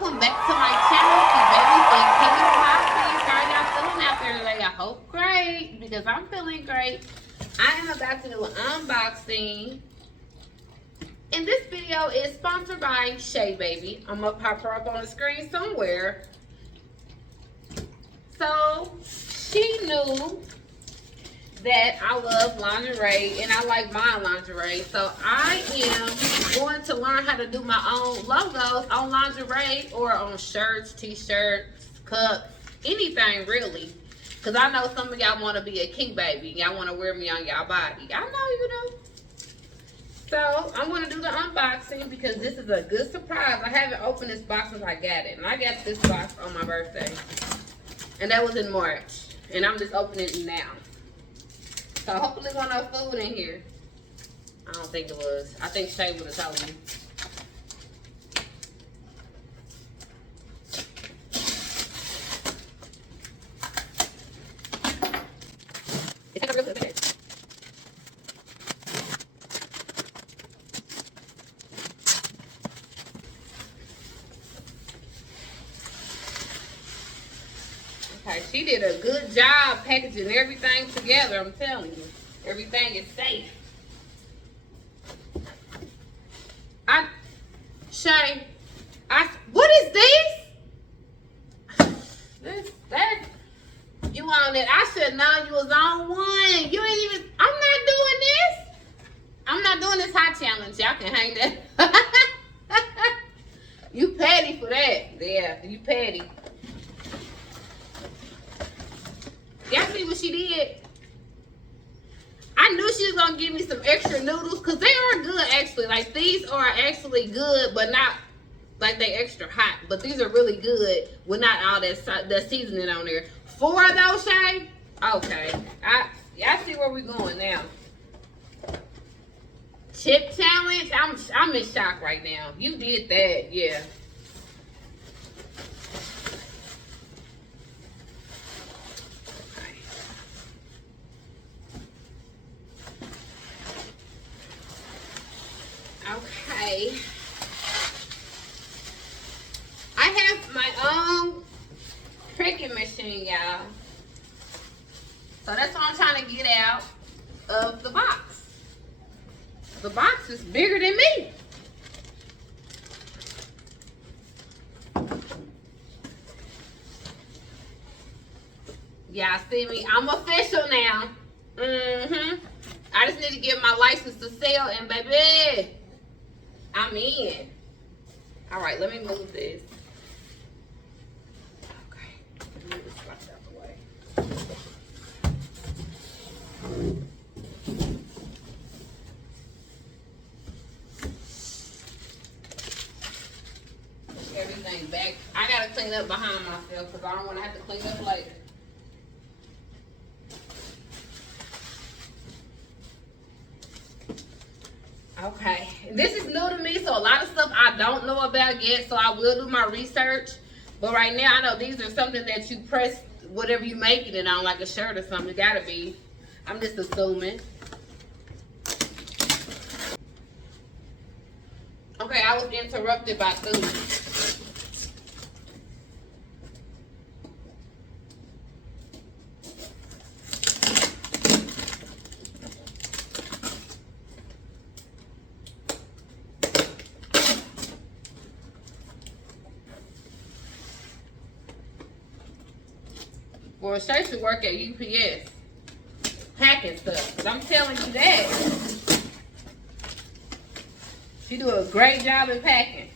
welcome back to my channel, babies and kitties. How y'all feeling out there today? I hope great, because I'm feeling great. I am about to do an unboxing, and this video is sponsored by Shay Baby. I'm gonna pop her up on the screen somewhere. So she knew that I love lingerie and I like my lingerie, so I am going to learn how to do my own logos on lingerie or on shirts, t-shirts, cups, anything really, because I know some of y'all want to be a king baby. Y'all want to wear me on y'all body. I know you do. So I'm going to do the unboxing because this is a good surprise. I haven't opened this box since I got it, and I got this box on my birthday, and that was in March, and I'm just opening it now. So hopefully there wasn't no food in here. I don't think it was. I think Shay would have told me. It's not real good. Okay, she did a good job packaging everything together, I'm telling you. Everything is safe. Shay, what is this? That's, you on it. I should know you was on one. You ain't even, I'm not doing this. I'm not doing this hot challenge. Y'all can hang that. You petty for that. Yeah, you petty. Y'all see what she did? I knew she was gonna give me some extra noodles because they are good actually. Like these are actually good, but not like they extra hot. But these are really good with not all that seasoning on there. 4 of those, Shay? Okay. I see where we're going now. Chip challenge? I'm in shock right now. You did that, yeah. Okay. I have my own Cricut machine, y'all. So that's what I'm trying to get out of the box. The box is bigger than me. Y'all see me? I'm official now. I just need to get my license to sell, and baby, I'm in. All right, let me move this. Okay, move this box out the way. Push everything back. I gotta clean up behind myself because I don't want to have to clean up later. Okay, this is new to me, so a lot of stuff I don't know about yet, so I will do my research. But right now, I know these are something that you press whatever you making it on, like a shirt or something. It gotta be. I'm just assuming. Okay, I was interrupted by food. Well, Shay should work at UPS packing stuff, because I'm telling you that. She do a great job in packing.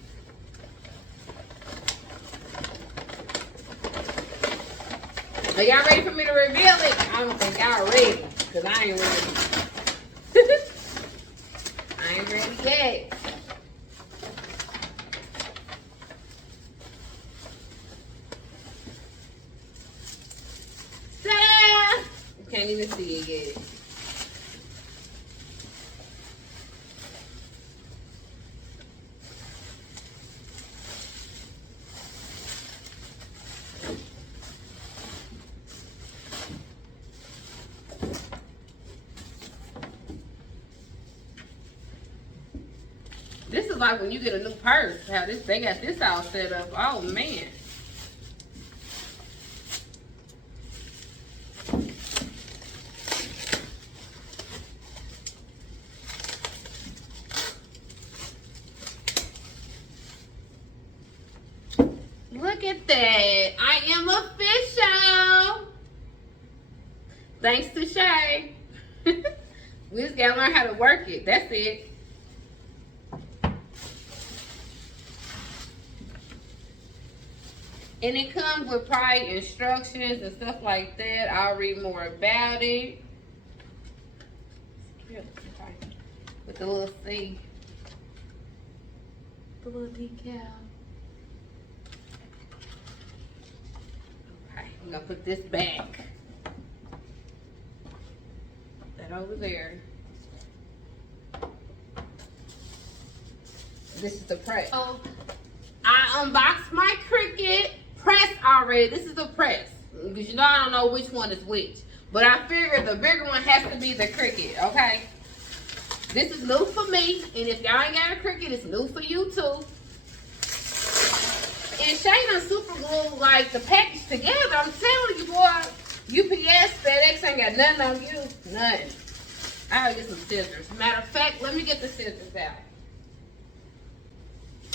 Are y'all ready for me to reveal it? I don't think y'all ready, because I ain't ready. I ain't ready yet. Can't even see it yet. like when you get a new purse, how they got this all set up. Oh man. Look at that. I am official. Thanks to Shay. We just gotta learn how to work it. That's it. And it comes with probably instructions and stuff like that. I'll read more about it. With the little C. The little decal. Okay, I'm gonna put this back. That over there. This is the press. So I unboxed my Cricut press already. This is the press. Because you know I don't know which one is which. But I figured the bigger one has to be the Cricut, okay? This is new for me. And if y'all ain't got a Cricut, it's new for you too. And Shay done super glue like the package together. I'm telling you, boy. UPS, FedEx ain't got nothing on you. Nothing. I gotta get some scissors. Matter of fact, let me get the scissors out.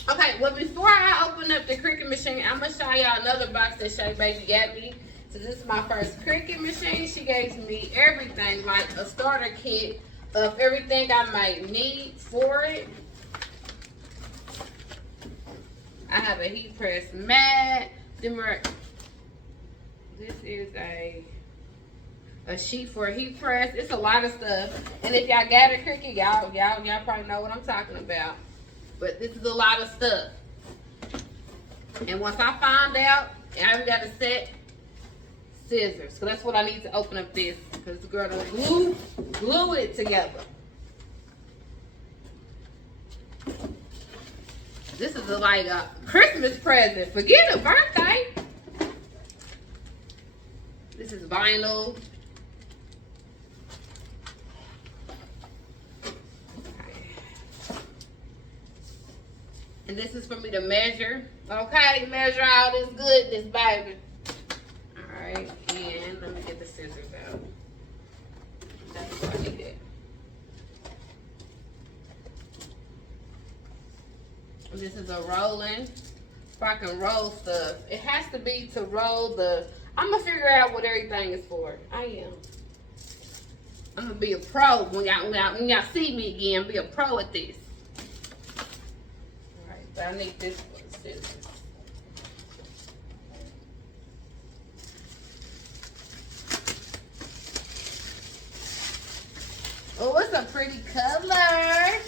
Okay, well, before I open up the Cricut machine, I'm going to show y'all another box that Shay Baby got me. So this is my first Cricut machine. She gave me everything, like a starter kit of everything I might need for it. I have a heat press mat. This is a sheet for a heat press. It's a lot of stuff. And if y'all got a Cricut, y'all probably know what I'm talking about. But this is a lot of stuff. And once I find out, I've got a set scissors. So that's what I need to open up this. Because the girl done glue it together. This is like a Christmas present. Forget a birthday. This is vinyl. And this is for me to measure. Okay, measure all this goodness, baby. Alright, and let me get the scissors out. That's what I needed. This is a rolling. If I can roll stuff. It has to be to roll the... I'm going to figure out what everything is for. I am. I'm going to be a pro when y'all see me again. Be a pro at this. But I need this for the scissors. Oh, it's a pretty color.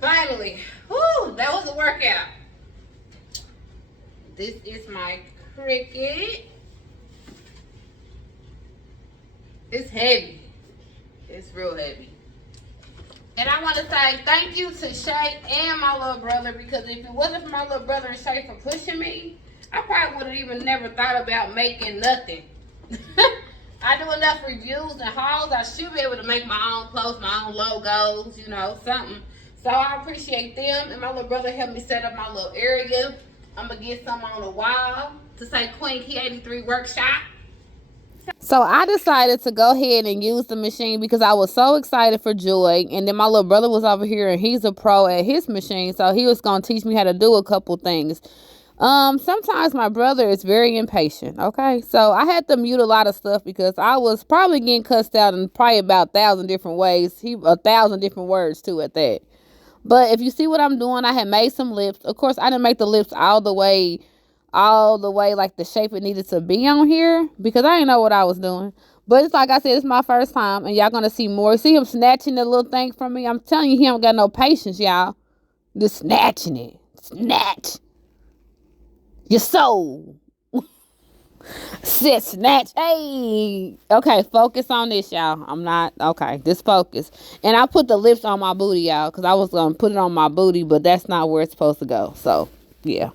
Finally, whoo, that was a workout. This is my Cricut. It's heavy. It's real heavy. And I want to say thank you to Shay and my little brother, because if it wasn't for my little brother and Shay for pushing me, I probably would have even never thought about making nothing. I do enough reviews and hauls. I should be able to make my own clothes, my own logos, you know, something. So I appreciate them. And my little brother helped me set up my little area. I'm going to get some on the wall to say Queen Key 83 Workshop. So I decided to go ahead and use the machine because I was so excited for Joy. And then my little brother was over here and he's a pro at his machine. So he was going to teach me how to do a couple things. Sometimes my brother is very impatient. Okay, so I had to mute a lot of stuff because I was probably getting cussed out in probably about 1,000 different ways. 1,000 different words too at that. But if you see what I'm doing, I had made some lips. Of course, I didn't make the lips all the way like the shape it needed to be on here because I didn't know what I was doing. But it's like I said, it's my first time, and y'all gonna see more. See him snatching the little thing from me? I'm telling you, he don't got no patience, y'all. Just snatching it. Snatch. Your soul. Sit, snatch. Hey. Okay, focus on this, y'all. I'm not. Okay, just focus. And I put the lips on my booty, y'all, because I was going to put it on my booty, but that's not where it's supposed to go. So, yeah.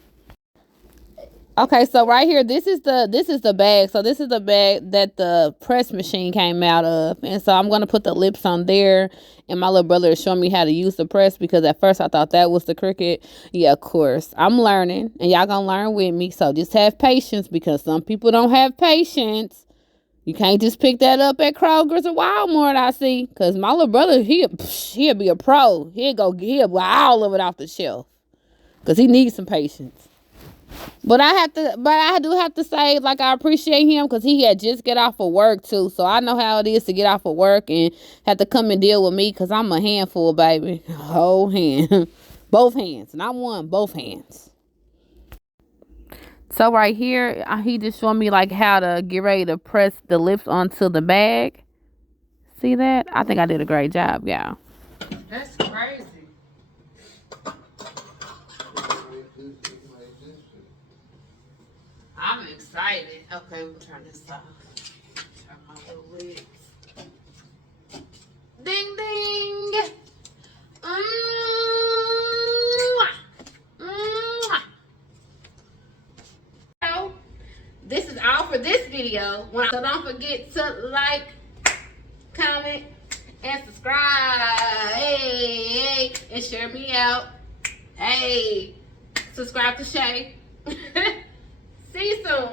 Okay, so right here, this is the bag. So this is the bag that the press machine came out of. And so I'm going to put the lips on there. And my little brother is showing me how to use the press because at first I thought that was the Cricut. Yeah, of course. I'm learning and y'all going to learn with me. So just have patience because some people don't have patience. You can't just pick that up at Kroger's or Walmart, I see. Because my little brother, he'll be a pro. He'll buy all of it off the shelf because he needs some patience. But I do have to say, like, I appreciate him because he had just get off of work too. So I know how it is to get off of work and have to come and deal with me because I'm a handful, baby. Whole hand. Both hands. Not one, both hands. So right here, he just showed me like how to get ready to press the lips onto the bag. See that? I think I did a great job, y'all. That's crazy. I'm excited. Okay, we'll turn this off. Turn my little lights. Ding ding. So, this is all for this video. So don't forget to like, comment, and subscribe. Hey, and share me out. Hey, subscribe to Shay. See you soon.